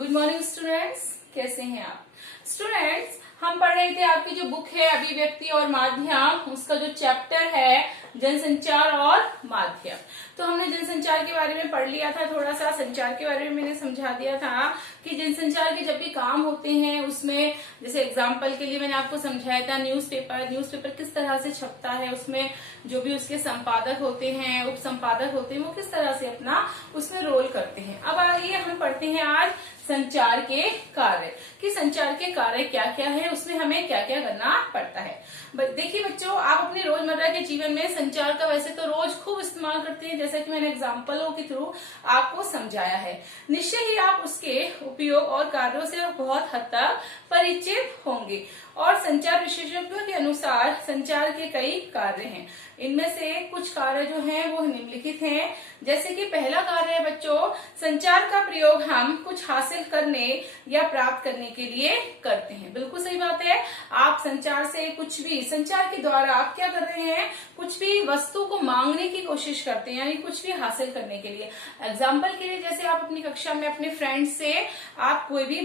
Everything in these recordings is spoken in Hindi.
गुड मॉर्निंग स्टूडेंट्स, कैसे हैं आप स्टूडेंट्स। हम पढ़ रहे थे आपकी जो बुक है अभिव्यक्ति और माध्यम, उसका जो चैप्टर है जनसंचार और माध्यम। तो हमने जनसंचार के बारे में पढ़ लिया था, थोड़ा सा संचार के बारे में मैंने समझा दिया था कि जनसंचार के जब भी काम होते हैं उसमें, जैसे एग्जाम्पल के लिए मैंने आपको समझाया था न्यूज़पेपर किस तरह से छपता है, उसमें जो भी उसके संपादक होते हैं, उप संपादक होते हैं, वो किस तरह से अपना उसमें रोल करते हैं। अब आइए हम पढ़ते हैं आज संचार के कार्य कि संचार के कार्य क्या क्या है, उसमें हमें क्या क्या करना पड़ता है। देखिए बच्चों, आप अपने रोजमर्रा के जीवन में संचार का वैसे तो रोज खूब इस्तेमाल करते हैं, जैसा कि मैंने एग्जाम्पलों के थ्रू आपको समझाया है। निश्चय ही आप उसके उपयोग और कार्यों से बहुत हद तक परिचित होंगे। और संचार विशेषज्ञों के अनुसार संचार के कई कार्य हैं। इनमें से कुछ कार्य जो हैं वो निम्नलिखित हैं। जैसे कि पहला कार्य है बच्चों, संचार का प्रयोग हम कुछ हासिल करने या प्राप्त करने के लिए करते हैं। बिल्कुल सही बात है। आप संचार से कुछ भी, संचार के द्वारा आप क्या कर रहे हैं, कुछ भी वस्तु को मांगने की कोशिश करते हैं, यानी कुछ भी हासिल करने के लिए। एग्जाम्पल के लिए, जैसे आप अपनी कक्षा में अपने फ्रेंड से आप कोई भी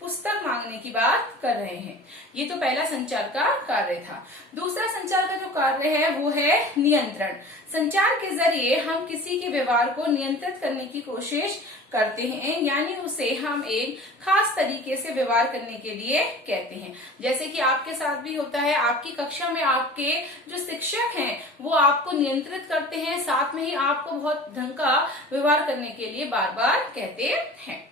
पुस्तक मांगने की बात कर रहे हैं, ये तो पहला संचार का कार्य था। दूसरा संचार का जो कार्य है वो है नियंत्रण। संचार के जरिए हम किसी के व्यवहार को नियंत्रित करने की कोशिश करते हैं, यानी उसे हम एक खास तरीके से व्यवहार करने के लिए कहते हैं। जैसे कि आपके साथ भी होता है, आपकी कक्षा में आपके जो शिक्षक हैं वो आपको नियंत्रित करते हैं, साथ में ही आपको बहुत ढंग का व्यवहार करने के लिए बार बार कहते हैं।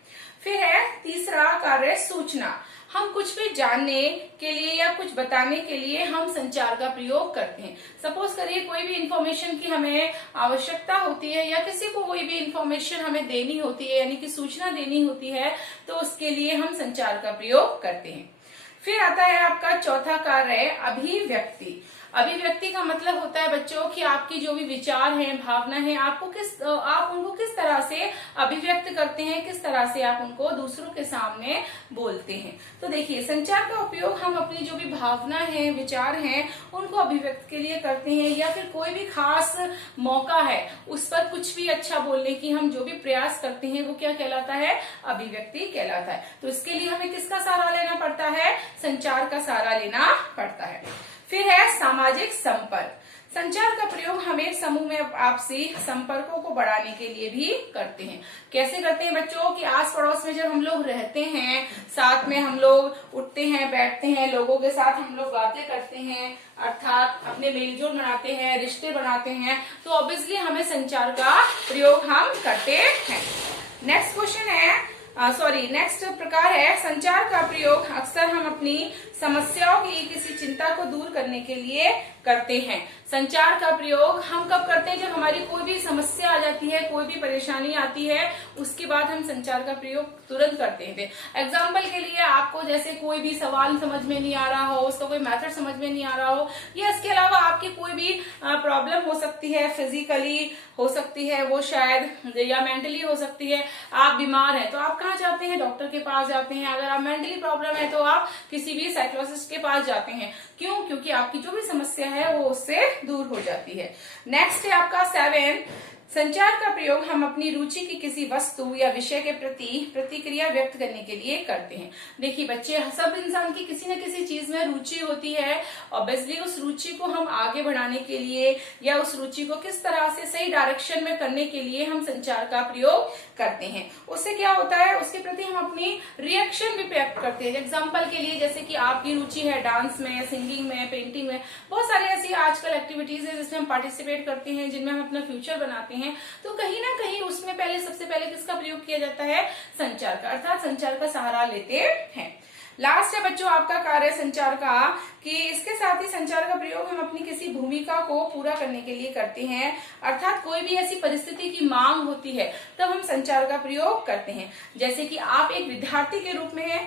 फिर है तीसरा कार्य सूचना। हम कुछ भी जानने के लिए या कुछ बताने के लिए हम संचार का प्रयोग करते हैं। सपोज करिए कोई भी इंफॉर्मेशन की हमें आवश्यकता होती है या किसी को कोई भी इंफॉर्मेशन हमें देनी होती है, यानी कि सूचना देनी होती है, तो उसके लिए हम संचार का प्रयोग करते हैं। फिर आता है आपका चौथा कार्य अभिव्यक्ति। अभिव्यक्ति का मतलब होता है बच्चों कि आपकी जो भी विचार हैं, भावना है, आप उनको किस तरह से अभिव्यक्त करते हैं, किस तरह से आप उनको दूसरों के सामने बोलते हैं। तो देखिए, संचार का उपयोग हम अपनी जो भी भावना है, विचार हैं, उनको अभिव्यक्त के लिए करते हैं, या फिर कोई भी खास मौका है उस पर कुछ भी अच्छा बोलने की हम जो भी प्रयास करते हैं वो क्या कहलाता है, अभिव्यक्ति कहलाता है। तो इसके लिए हमें किसका सहारा लेना पड़ता है, संचार का सहारा लेना पड़ता है। फिर है सामाजिक संपर्क। संचार का प्रयोग हम एक समूह में आपसी संपर्कों को बढ़ाने के लिए भी करते हैं। कैसे करते हैं बच्चों कि आस पड़ोस में जब हम लोग रहते हैं, साथ में हम लोग उठते हैं, बैठते हैं, लोगों के साथ हम लोग बातें करते हैं, अर्थात अपने मेलजोल बनाते हैं, रिश्ते बनाते हैं, तो ऑब्वियसली हमें संचार का प्रयोग हम करते हैं। नेक्स्ट क्वेश्चन है, नेक्स्ट प्रकार है संचार का प्रयोग अक्सर हम अपनी समस्याओं की किसी चिंता को दूर करने के लिए करते हैं। संचार का प्रयोग हम कब करते हैं, जब हमारी कोई भी समस्या आ जाती है, कोई भी परेशानी आती है, उसके बाद हम संचार का प्रयोग तुरंत करते हैं। एग्जाम्पल के लिए, आपको जैसे कोई भी सवाल समझ में नहीं आ रहा हो, उसका कोई मेथड समझ में नहीं आ रहा हो, या इसके अलावा आपकी कोई भी प्रॉब्लम हो सकती है, फिजिकली हो सकती है वो शायद, या मेंटली हो सकती है, आप बीमार हैं तो आप कहाँ जाते हैं, डॉक्टर के पास जाते हैं। अगर आप मेंटली प्रॉब्लम है तो आप किसी भी साइकोलॉजिस्ट के पास जाते हैं। क्यों? क्योंकि आपकी जो भी समस्या है वो उससे दूर हो जाती है। नेक्स्ट है आपका 7, संचार का प्रयोग हम अपनी रुचि की किसी वस्तु या विषय के प्रति प्रतिक्रिया व्यक्त करने के लिए करते हैं। देखिए बच्चे, सब इंसान की किसी न किसी चीज में रुचि होती है। ऑब्वियसली उस रुचि को हम आगे बढ़ाने के लिए या उस रुचि को किस तरह से सही डायरेक्शन में करने के लिए हम संचार का प्रयोग करते हैं। उससे क्या होता है, उसके प्रति हम अपनी रिएक्शन भी व्यक्त करते हैं। एग्जाम्पल के लिए, जैसे कि आपकी रुचि है डांस में, सिंगिंग में, पेंटिंग में, बहुत सारी ऐसी आजकल एक्टिविटीज है जिसमें हम पार्टिसिपेट करते हैं, जिनमें हम अपना फ्यूचर बनाते हैं। तो कहीं ना कहीं उसमें सबसे पहले किसका प्रयोग किया जाता है, संचार का, अर्थात संचार का सहारा लेते हैं। लास्ट है बच्चों आपका कार्य संचार का कि इसके साथ ही संचार का प्रयोग हम अपनी किसी भूमिका को पूरा करने के लिए करते हैं, अर्थात कोई भी ऐसी परिस्थिति की मांग होती है तब हम संचार का प्रयोग करते हैं। जैसे कि आप एक विद्यार्थी के रूप में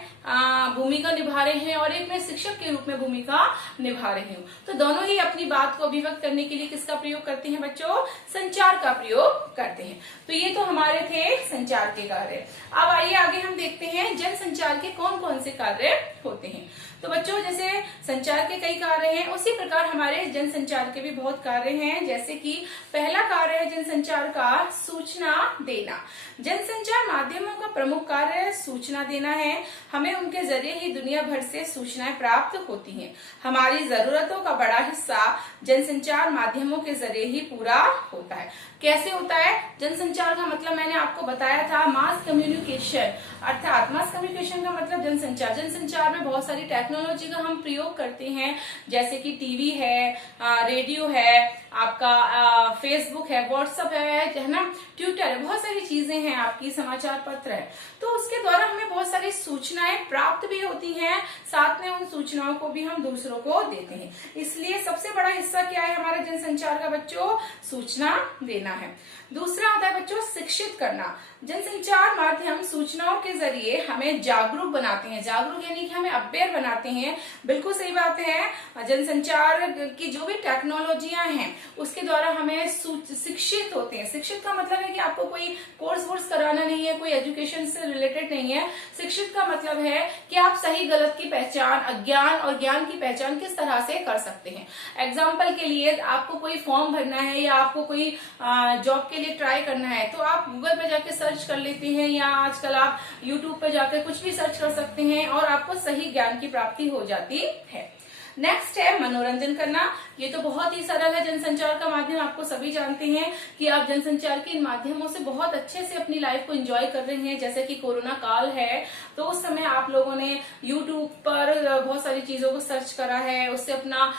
भूमिका निभा रहे हैं और एक मैं शिक्षक के रूप में भूमिका निभा रही हूँ, तो दोनों ही अपनी बात को अभिव्यक्त करने के लिए किसका प्रयोग करते हैं बच्चों, संचार का प्रयोग करते हैं। तो ये तो हमारे थे संचार के कार्य। अब आइए आगे हम देखते हैं जनसंचार के कौन कौन से कार्य कार्य होते हैं। तो बच्चों जैसे संचार के कई कार्य हैं, उसी प्रकार हमारे जनसंचार के भी बहुत कार्य हैं। जैसे कि पहला कार्य है जनसंचार का सूचना देना। जनसंचार माध्यमों का प्रमुख कार्य सूचना देना है। हमें उनके जरिए ही दुनिया भर से सूचनाएं प्राप्त होती हैं। हमारी जरूरतों का बड़ा हिस्सा जनसंचार माध्यमों के जरिए ही पूरा होता है। कैसे होता है? जनसंचार का मतलब मैंने आपको बताया था मास कम्युनिकेशन, अर्थात मास कम्युनिकेशन का मतलब जनसंचार। जनसंचार में बहुत सारी टेक्नोलॉजी का हम प्रयोग करते हैं, जैसे कि टीवी है, रेडियो है, आपका फेसबुक है, व्हाट्सएप है ना, ट्विटर है, बहुत सारी चीजें हैं, आपकी समाचार पत्र है। तो उसके द्वारा हमें बहुत सारी सूचनाएं प्राप्त भी होती हैं, साथ में उन सूचनाओं को भी हम दूसरों को देते हैं। इसलिए सबसे बड़ा हिस्सा क्या है हमारे जनसंचार का बच्चों? सूचना देना है। दूसरा होता है बच्चों शिक्षित करना। जनसंचार माध्यम सूचनाओं के जरिए हमें जागरूक बनाते हैं। जागरूक यानी कि हमें अवेयर बनाते हैं। बिल्कुल सही बात है। जनसंचार की जो भी टेक्नोलॉजियां हैं उसके द्वारा हमें शिक्षित होते हैं। शिक्षित का मतलब है कि आपको कोई कोर्स कराना नहीं है, कोई एजुकेशन से रिलेटेड नहीं है। शिक्षित का मतलब है कि आप सही गलत की पहचान, अज्ञान और ज्ञान की पहचान किस तरह से कर सकते हैं। एग्जाम्पल के लिए आपको कोई फॉर्म भरना है या आपको कोई जॉब के लिए ट्राई करना है, तो आप गूगल पे जाके सर्च कर लेते हैं या आजकल आप यूट्यूब पे जाकर कुछ भी सर्च कर सकते हैं और आपको सही ज्ञान की प्राप्ति हो जाती है। नेक्स्ट है मनोरंजन करना। ये तो बहुत ही सरल है। जनसंचार का माध्यम आपको सभी जानते हैं कि आप जनसंचार के इन माध्यमों से बहुत अच्छे से अपनी लाइफ को एंजॉय कर रहे हैं। जैसे कि कोरोना काल है तो उस समय आप लोगों ने यूट्यूब पर बहुत सारी चीजों को सर्च करा है, उससे अपना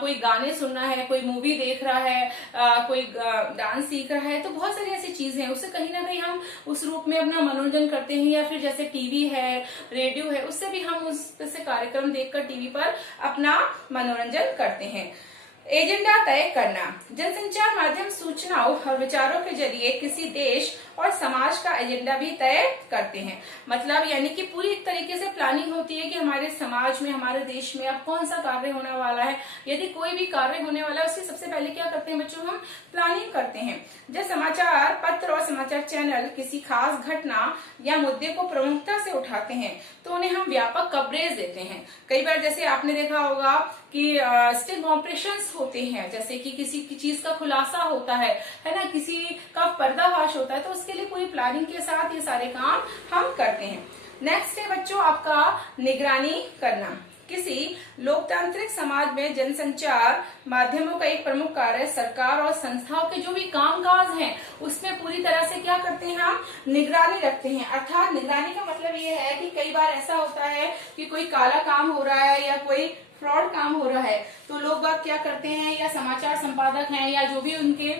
कोई गाने सुनना है, कोई मूवी देख रहा है, कोई डांस सीख रहा है, तो बहुत सारी ऐसी चीजें हैं। उससे कहीं ना कहीं हम उस रूप में अपना मनोरंजन करते हैं। या फिर जैसे टीवी है, रेडियो है, उससे भी हम उस से कार्यक्रम देखकर टीवी पर अपना मनोरंजन करते हैं। एजेंडा तय करना। जनसंचार माध्यम सूचनाओं और विचारों के जरिए किसी देश और समाज का एजेंडा भी तय करते हैं। मतलब यानी कि पूरी एक तरीके से प्लानिंग होती है कि हमारे समाज में, हमारे देश में अब कौन सा कार्य होने वाला है। यदि कोई भी कार्य होने वाला है उससे सबसे पहले क्या करते हैं बच्चों? हम प्लानिंग करते हैं। जब समाचार पत्र और समाचार चैनल किसी खास घटना या मुद्दे को प्रमुखता से उठाते हैं तो उन्हें हम व्यापक कवरेज देते हैं। कई बार जैसे आपने देखा होगा कि स्टिंग ऑपरेशंस होते हैं, जैसे कि किसी की चीज का खुलासा होता है ना, किसी का पर्दाफाश होता है, तो उसके लिए पूरी प्लानिंग के साथ ये सारे काम हम करते हैं। नेक्स्ट है बच्चों आपका निगरानी करना। किसी लोकतांत्रिक समाज में जनसंचार माध्यमों का एक प्रमुख कार्य सरकार और संस्थाओं के जो भी कामकाज हैं उसमें पूरी तरह से क्या करते हैं? हम निगरानी रखते हैं। अर्थात निगरानी का मतलब ये है कि कई बार ऐसा होता है कि कोई काला काम हो रहा है या कोई फ्रॉड काम हो रहा है, तो लोग बात क्या करते हैं, या समाचार संपादक हैं या जो भी उनके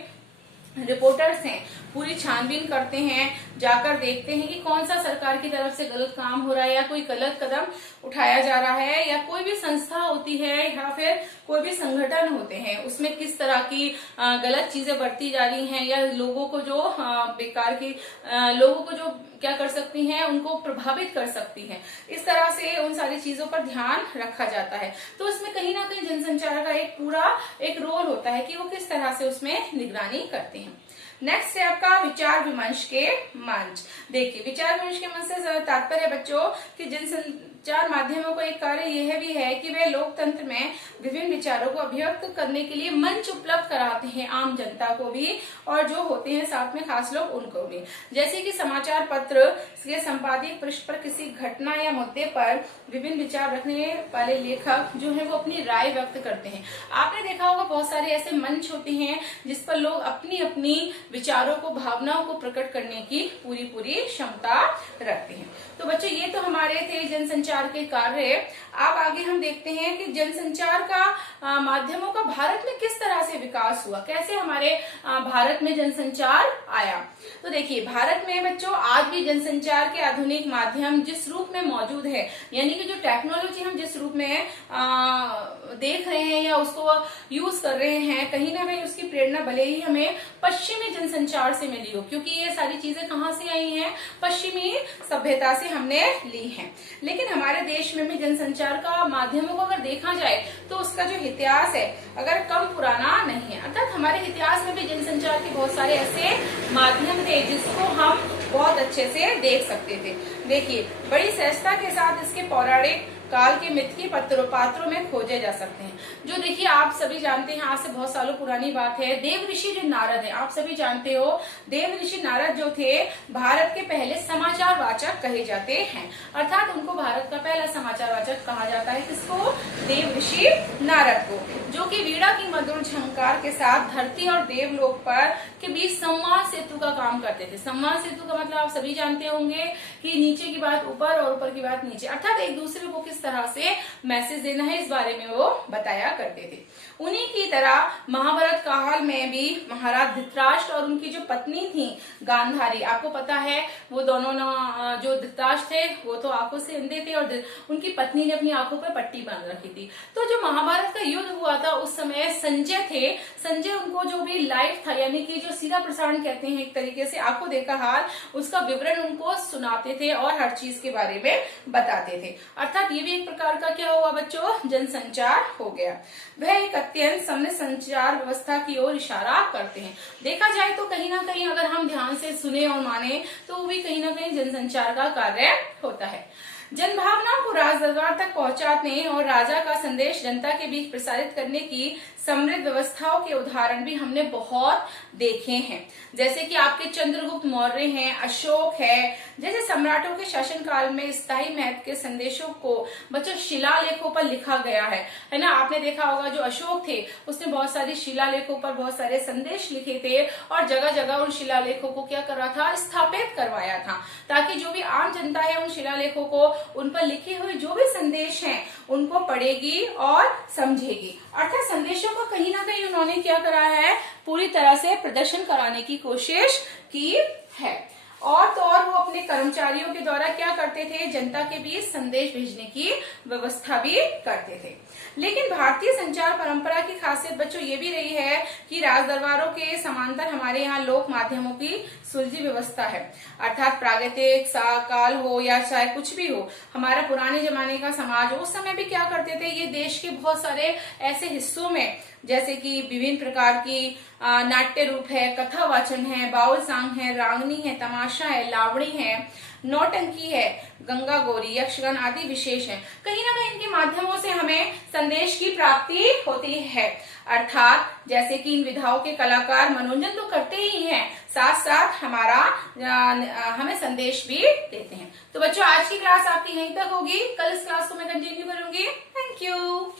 रिपोर्टर्स हैं, पूरी छानबीन करते हैं, जाकर देखते हैं कि कौन सा सरकार की तरफ से गलत काम हो रहा है या कोई गलत कदम उठाया जा रहा है, या कोई भी संस्था होती है या फिर कोई भी संगठन होते हैं उसमें किस तरह की गलत चीजें बरती जा रही हैं, या लोगों को जो बेकार की लोगों को जो क्या कर सकती हैं, उनको प्रभावित कर सकती हैं। इस तरह से उन सारी चीजों पर ध्यान रखा जाता है। तो इसमें कहीं ना कहीं जनसंचार का एक पूरा एक रोल होता है कि वो किस तरह से उसमें निगरानी करते हैं। नेक्स्ट है आपका विचार विमर्श के मंच। देखिए विचार विमर्श के मंच से तात्पर्य है बच्चों कि जनसंचार माध्यमों का एक कार्य यह भी है कि वे लोकतंत्र में विभिन्न विचारों को अभिव्यक्त करने के लिए मंच उपलब्ध कराते हैं, आम जनता को भी और जो होते हैं साथ में खास लोग उनको भी। जैसे कि समाचार पत्र के संपादकीय पृष्ठ पर किसी घटना या मुद्दे पर विभिन्न विचार रखने वाले लेखक जो है वो अपनी राय व्यक्त करते हैं। आपने देखा होगा बहुत सारे ऐसे मंच होते हैं जिस पर लोग अपनी अपनी विचारों को, भावनाओं को प्रकट करने की पूरी क्षमता रखते हैं। तो बच्चों ये तो हमारे थे जनसंचार के कार्य। अब आगे हम देखते हैं कि जनसंचार का माध्यमों का भारत में किस तरह से विकास हुआ, कैसे हमारे भारत में जनसंचार आया। तो देखिए भारत में बच्चों आज भी जनसंचार के आधुनिक माध्यम जिस रूप में मौजूद है, यानी कि जो टेक्नोलॉजी हम जिस रूप में देख रहे हैं या उसको यूज कर रहे हैं, कहीं ना कहीं उसकी प्रेरणा भले ही हमें पश्चिमी जनसंचार से मिली हो, क्योंकि ये सारी चीजें कहाँ से आई हैं? पश्चिमी सभ्यता से हमने ली हैं। लेकिन हमारे देश में भी जनसंचार का माध्यमों को अगर देखा जाए तो उसका जो इतिहास है अगर कम पुराना नहीं है। अर्थात हमारे इतिहास में भी जनसंचार के बहुत सारे ऐसे माध्यम थे जिसको हम बहुत अच्छे से देख सकते थे। देखिए, बड़ी सहजता के साथ इसके पौराणिक काल के मिथकीय पात्रों में खोजे जा सकते हैं। जो देखिए, आप सभी जानते हैं, आज से बहुत सालों पुरानी बात है, देव ऋषि जो नारद है, आप सभी जानते हो, देव ऋषि नारद जो थे भारत के पहले समाचार वाचक कहे जाते हैं। अर्थात उनको भारत का पहला समाचार वाचक कहा जाता है। किसको? देव ऋषि नारद को, जो कि वीणा की मधुर झंकार के साथ धरती और देवलोक पर के बीच संवाद सेतु का काम करते थे। संवाद सेतु का मतलब आप सभी जानते होंगे कि नीचे की बात ऊपर और ऊपर की बात नीचे, अर्थात एक दूसरे को किस तरह से मैसेज देना है, इस बारे में वो बताया करते थे। उन्हीं की तरह महाभारत काल में भी महाराज धृतराष्ट्र और उनकी जो पत्नी थी गांधारी, आपको पता है वो दोनों जो धृतराष्ट्र थे वो तो आंखों से अंधे थे और उनकी पत्नी ने अपनी आंखों पर पट्टी बांध रखी थी। तो जो महाभारत का युद्ध हुआ था उस समय संजय थे, संजय उनको जो भी लाइव था, यानी कि जो सीधा प्रसारण कहते हैं एक तरीके से, आंखों देखा हाल, उसका विवरण उनको सुनाते थे और हर चीज के बारे में बताते थे। अर्थात ये भी एक प्रकार का क्या हुआ बच्चों? जनसंचार हो गया। वह एक अत्यंत समृद्ध संचार व्यवस्था की ओर इशारा करते हैं। देखा जाए तो कहीं ना कहीं अगर हम ध्यान से सुने और माने तो वो भी कहीं ना कहीं जनसंचार का कार्य होता है। जनभावनाओं को राज दरबार तक पहुंचाने और राजा का संदेश जनता के बीच प्रसारित करने की समृद्ध व्यवस्थाओं के उदाहरण भी हमने बहुत देखे हैं। जैसे कि आपके चंद्रगुप्त मौर्य हैं, अशोक है, जैसे सम्राटों के शासन काल में स्थायी महत्व के संदेशों को बच्चों शिलालेखों पर लिखा गया है ना। आपने देखा होगा जो अशोक थे उसने बहुत सारी शिलालेखों पर बहुत सारे संदेश लिखे थे और जगह जगह उन शिलालेखों को क्या कर रहा था? स्थापित करवाया था, ताकि जो भी आम जनता है उन शिलालेखों को, उन पर लिखे हुए जो भी संदेश हैं उनको पढ़ेगी और समझेगी। अर्थात संदेशों को कहीं ना कहीं उन्होंने क्या करा है? पूरी तरह से प्रदर्शन कराने की कोशिश की है। और तो और वो अपने कर्मचारियों के द्वारा क्या करते थे? जनता के बीच संदेश भेजने की व्यवस्था भी करते थे। लेकिन भारतीय संचार परंपरा की खासियत बच्चों ये भी रही है कि राज दरबारों के समांतर हमारे यहाँ लोक माध्यमों की सुलझी व्यवस्था है। अर्थात प्रागैतिक काल हो या चाहे कुछ भी हो, हमारा पुराने जमाने का समाज उस समय भी क्या करते थे? ये देश के बहुत सारे ऐसे हिस्सों में, जैसे कि विभिन्न प्रकार की नाट्य रूप है, कथा वाचन है, बाउल सांग है, रांगनी है, तमाशा है, लावणी है, नौटंकी है, गंगा गौरी, यक्षगान आदि विशेष है। कहीं ना कहीं इनके माध्यमों से हमें संदेश की प्राप्ति होती है। अर्थात जैसे कि इन विधाओं के कलाकार मनोरंजन तो करते ही हैं, साथ साथ हमें संदेश भी देते हैं। तो बच्चों, आज की क्लास आपकी यहीं तक होगी, कल इस क्लास को मैं कंटिन्यू करूंगी। Thank you.